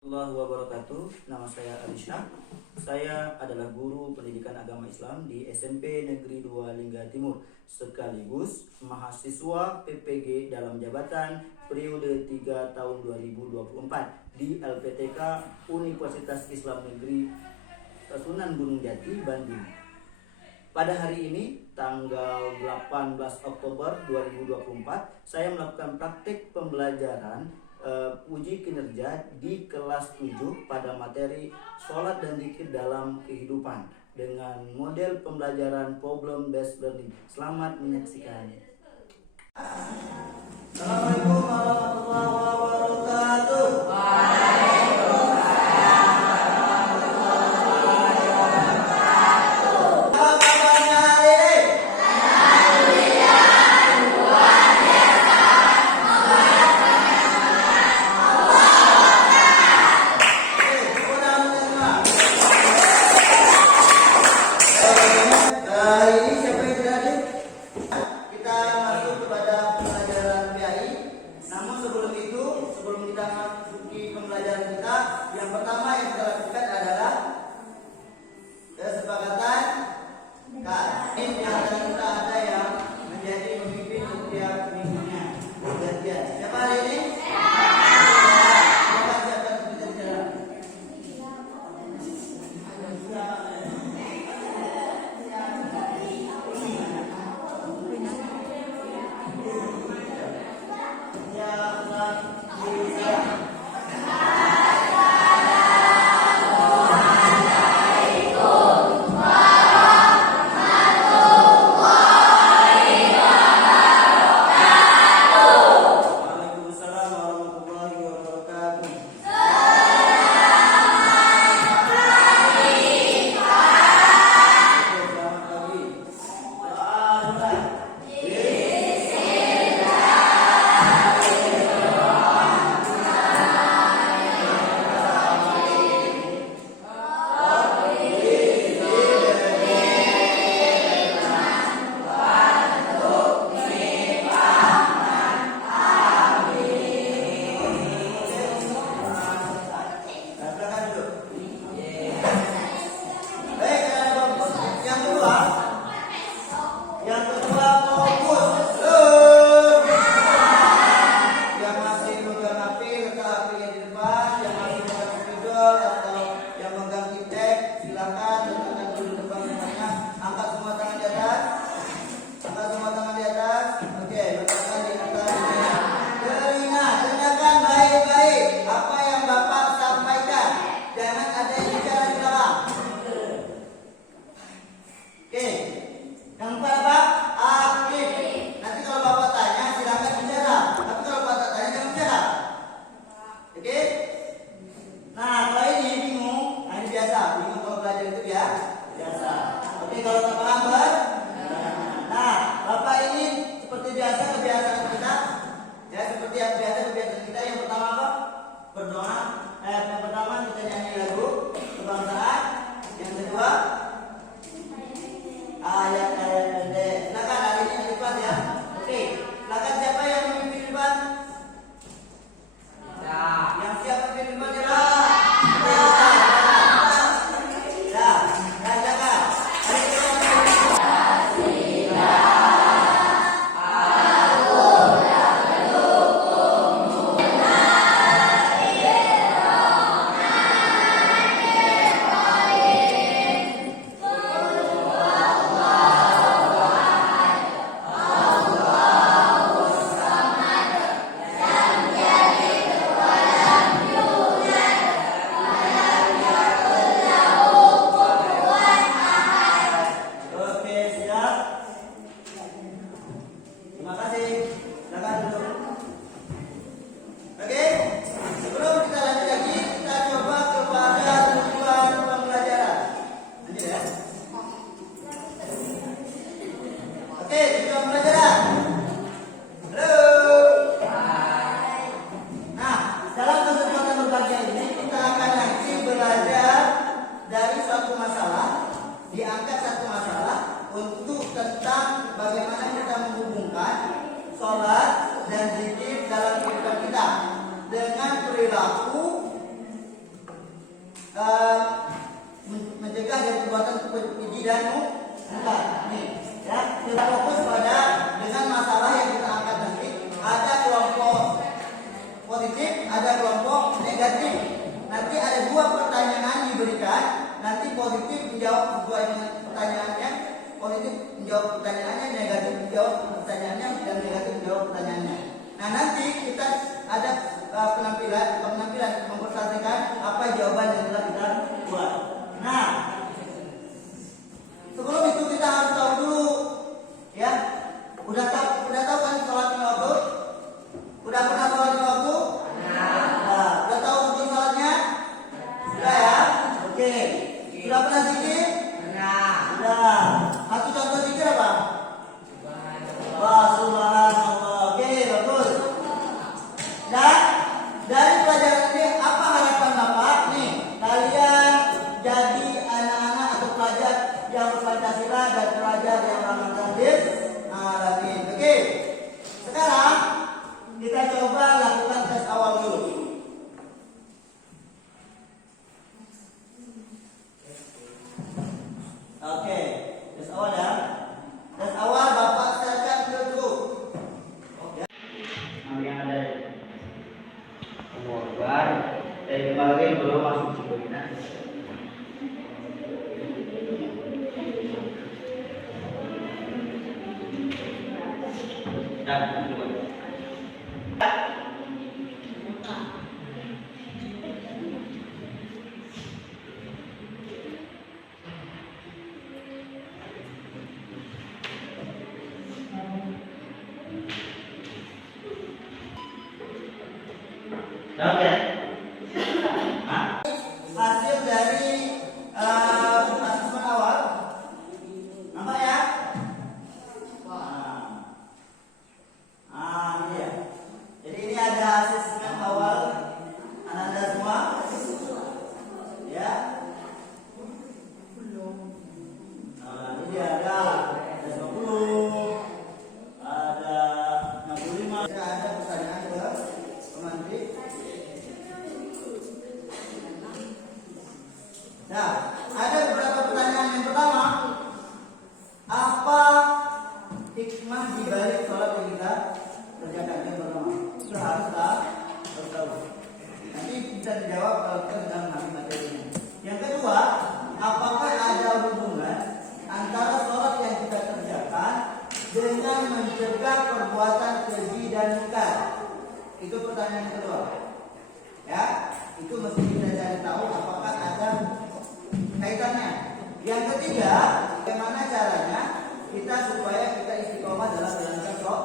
Warahmatullahi wabarakatuh. Nama saya Alisha. Saya adalah guru pendidikan agama Islam di SMP Negeri 2 Lingga Timur, sekaligus mahasiswa PPG dalam jabatan periode 3 tahun 2024 di LPTK Universitas Islam Negeri Sunan Gunung Jati, Bandung. Pada hari ini, tanggal 18 Oktober 2024, saya melakukan praktik pembelajaran uji kinerja di kelas 7 pada materi sholat dan zikir dalam kehidupan dengan model pembelajaran problem based learning. Selamat menyaksikan. Assalamualaikum warahmatullahi wabarakatuh. keji dan mungkar. Nih, ya, kita fokus pada dengan masalah yang kita angkat nanti. Ada kelompok positif, ada kelompok negatif. Nanti ada dua pertanyaan diberikan. Nanti positif menjawab sesuai dengan pertanyaannya, positif menjawab pertanyaannya, negatif menjawab pertanyaannya, dan negatif menjawab pertanyaannya. Nah, nanti kita ada penampilan mempresentasikan apa jawaban yang telah kita buat. Nah, sebelum itu kita harus tahu dulu, ya. Udah tahu kan sholat lima waktu? Udah pernah sholat lima waktu? Nah, udah tahu hukum sholatnya? Sudah ya? Oke. Sudah pernah zikir? Sudah. Satu contoh zikir apa? Wah, subhanallah. Oke, bagus. Dan dari pelajaran ini apa harapan Bapak? Nih, kalian jadi anak-anak atau pelajar yang Pancasila dan pelajar yang amanah alamin. Oke. Sekarang kita coba lakukan tes awal dulu. Oke, tes awal ya. Tes awal Bapak silakan ke grup. Oke. Yang ada Akbar. Kembali belum masuk sebelumnya. Oke. Hasil dari asesmen awal, nampak ya? Ini ya. Jadi ini ada asesmen awal Anda semua, ya. Ini dia ada 20, ada 65, ada pertanyaan ke pemantik. Nah, ada beberapa pertanyaan. Yang pertama, apa hikmah di balik sholat yang kita kerjakan? Yang pertama, itu harus tahu. Nanti bisa dijawab kalau kita sudah memahami materinya. Yang kedua, apakah ada hubungan antara sholat yang kita kerjakan dengan mencegah perbuatan keji dan mungkar? Itu pertanyaan yang kedua. Ya, itu mesti kita cari tahu apakah ada kaitannya. Yang ketiga, bagaimana caranya kita supaya kita istiqomah dalam menjalankan sholat?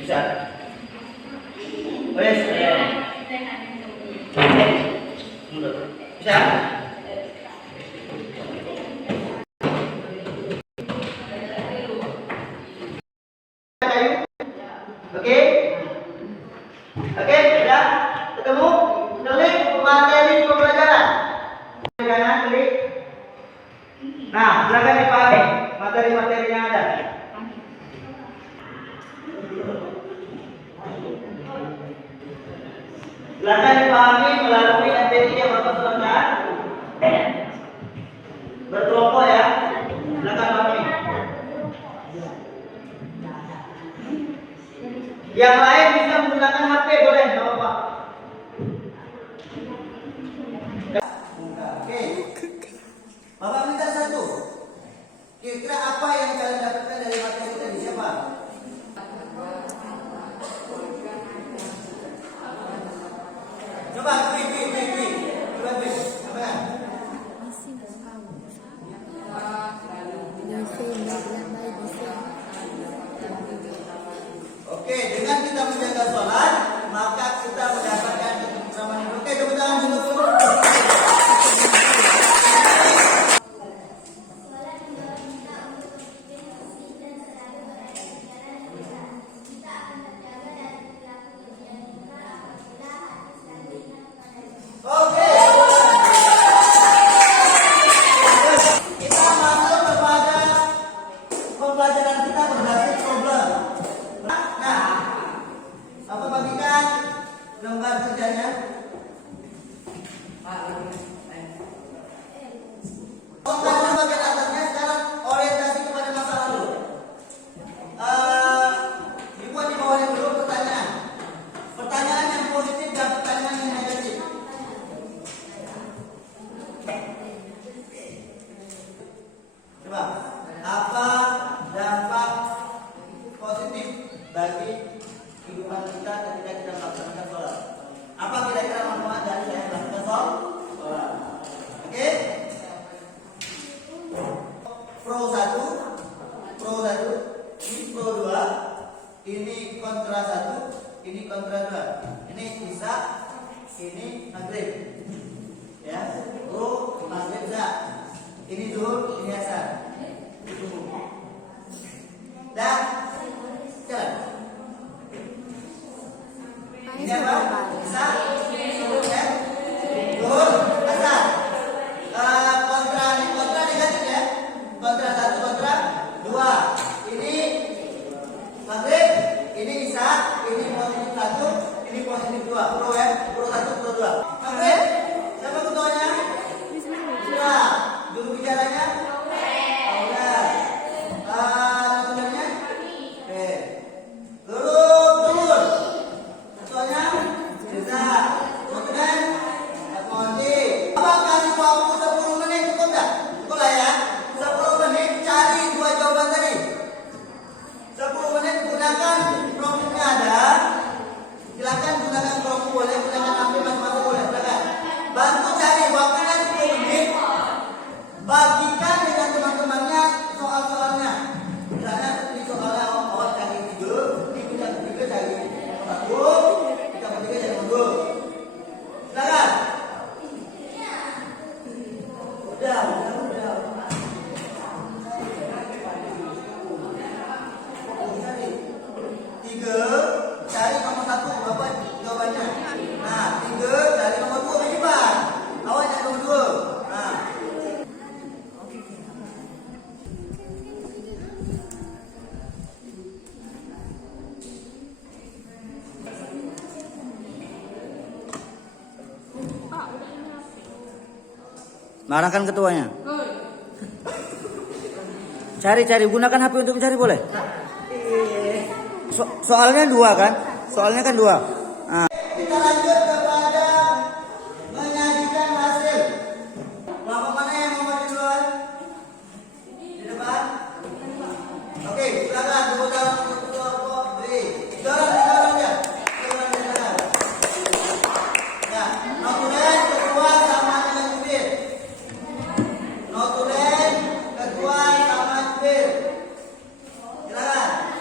Bisa? Bisa? Oke, sudah ketemu? Klik materi pembelajaran. Jangan klik. Nah, silakan dipahami materi-materi yang ada. Silakan dipahami melalui MPT yang Bapak serahkan. Berkelompok ya. Silakan pahami. Yang lain bisa menggunakan HP, boleh, nggak apa-apa. Oke. Bapak minta satu. Kira-kira apa yang kalian dapatkan dari materi tadi? Siapa? Coba klik. Coba klik. Apa ya? Oke, dengan kita menjaga sholat, maka kita mendapatkan kebersamaan. Oke, tepuk tangan dulu. Oke. Kita masuk kepada pembelajaran kita berbasis problem. Nah, apa kontra dua. Ini isya, ini maghrib. Ya, maghrib isya. Ini zuhur, ini asar. Dah, jalan. Ini apa? Isya, zuhur, ya. Zuhur, asar. Kontra negatif ya. Kontra 1, kontra 2. Ini maghrib, ini isya, ini positif 1, ini positif 2. Pro ya, pro 1, pro 2. Maghrib, siapa ketuanya? Sudah. Juru bicaranya? Udah. Narasumbernya? Oke. Guru. Ketuanya? Bisa. Kemudian Mondi. Apa kasih waktu 10 menit cukup enggak? Cukup lah ya. 10 menit cari 2 jawaban tadi. 10 menit gunakan promptnya ada. Silakan gunakan prompt, boleh gunakan HP masing-masing, boleh. Silakan. Bantu cari waktunya 10 menit. Bagikan dengan teman-temannya soal-soalnya. Misalnya seperti soalnya awal cari tidur, kita bertiga cari satu, kita bertiga cari satu. Silakan. Udah. Tiga, cari nomor 1 berapa jawabannya. Nah, 3 cari nomor 2 berlipat. Awal cari nomor 2. Nah. Marahkan ketuanya. Cari, gunakan HP untuk mencari boleh. Soalnya 2 kan? Soalnya kan 2. Nah. Kita lanjut kepada menyajikan hasil. Kelompok mana yang mau maju duluan? Di depan. Oke, silakan tepuk tangan untuk kelompok B. Dorong ya. Ya, notulen ketua sama dengan jubir. Notulen ketua sama jubir. Silakan.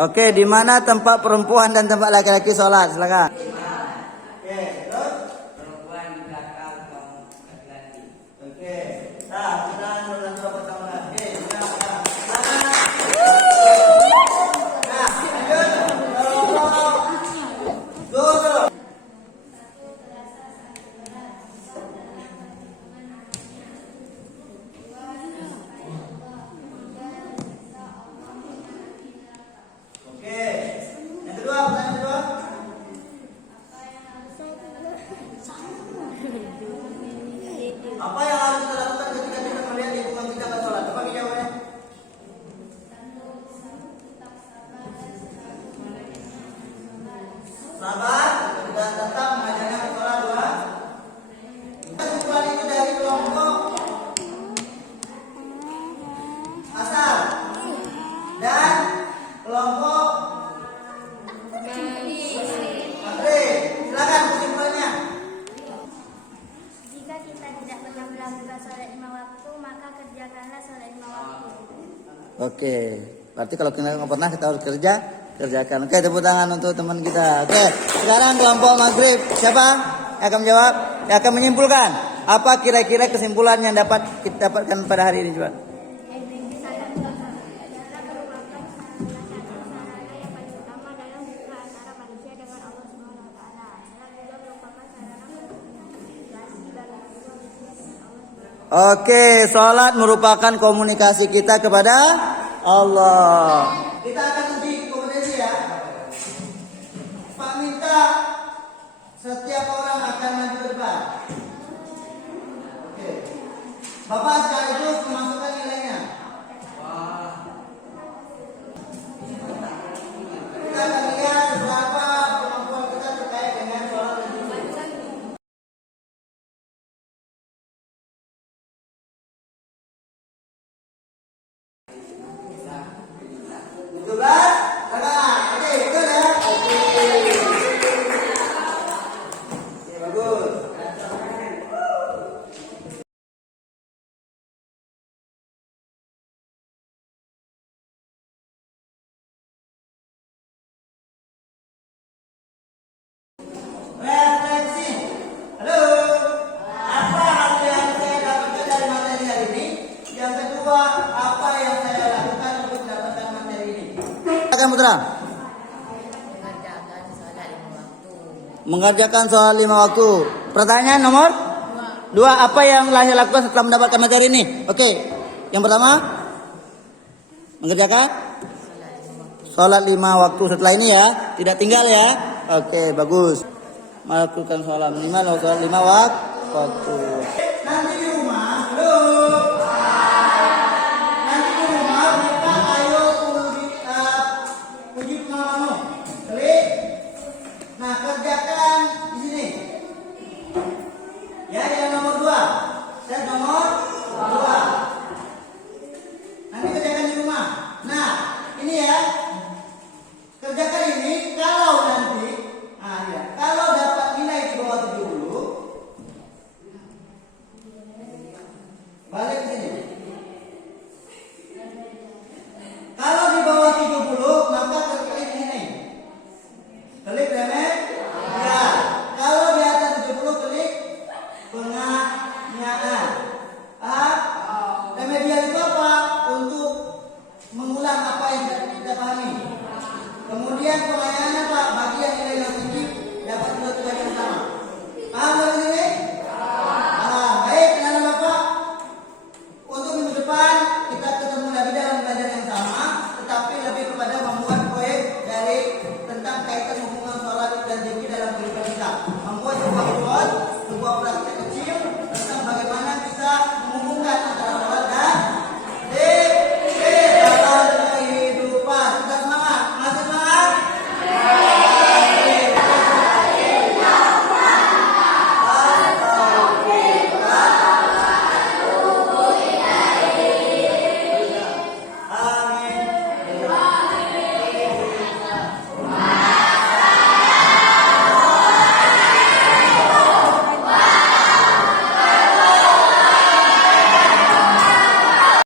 Oke, di mana tempat perempuan dan tempat laki-laki sholat? Silakan. Oke, terus perempuan di belakang laki-laki. Oke, nah kita sholat pertama lagi. Apa yang harus kita lakukan ketika kita melihat lingkungan kita ke sholat? Coba jawabannya. Sabar dan tetap mengajarnya ke sholat 2. Kesimpulan itu dari kelompok asal dan kelompok maghrib. Silakan kesimpulannya. Jika kita tidak pernah melakukan sholat 5 waktu, maka kerjakanlah sholat 5 waktu. Oke, berarti kalau kita nggak pernah, kita harus kerjakan. Oke, tepuk tangan untuk teman kita. Oke, sekarang kelompok maghrib. Siapa yang akan menjawab? Yang akan menyimpulkan. Apa kira-kira kesimpulan yang dapat kita dapatkan pada hari ini, coba? Oke, sholat merupakan komunikasi kita kepada Allah. Kita akan uji komunikasi ya. Pak minta setiap orang akan maju ke depan. Oke. Bapak sekaligus memasukkan nilainya. Kita akan lihat seberapa kemampuan kita terkait dengan sholat dan wudhu. Oke, betul ya? Oke, bagus. Refleksi. Halo. Apa hal yang saya dapatkan dari materi hari ini? Yang kedua, apa yang saya lakukan untuk mendapatkan materi ini? Silakan Putra. Mengerjakan soal 5 waktu. Pertanyaan nomor 2. Apa yang saya lakukan setelah mendapatkan materi ini? Oke. Yang pertama, mengerjakan sholat 5 waktu setelah ini ya. Tidak tinggal ya. Oke, bagus. Melakukan sholat 5 waktu. Nanti di rumah, halo. Nanti di rumah kita ayo uji pengalaman. Klik. Nah, kerjakan di sini. Ya.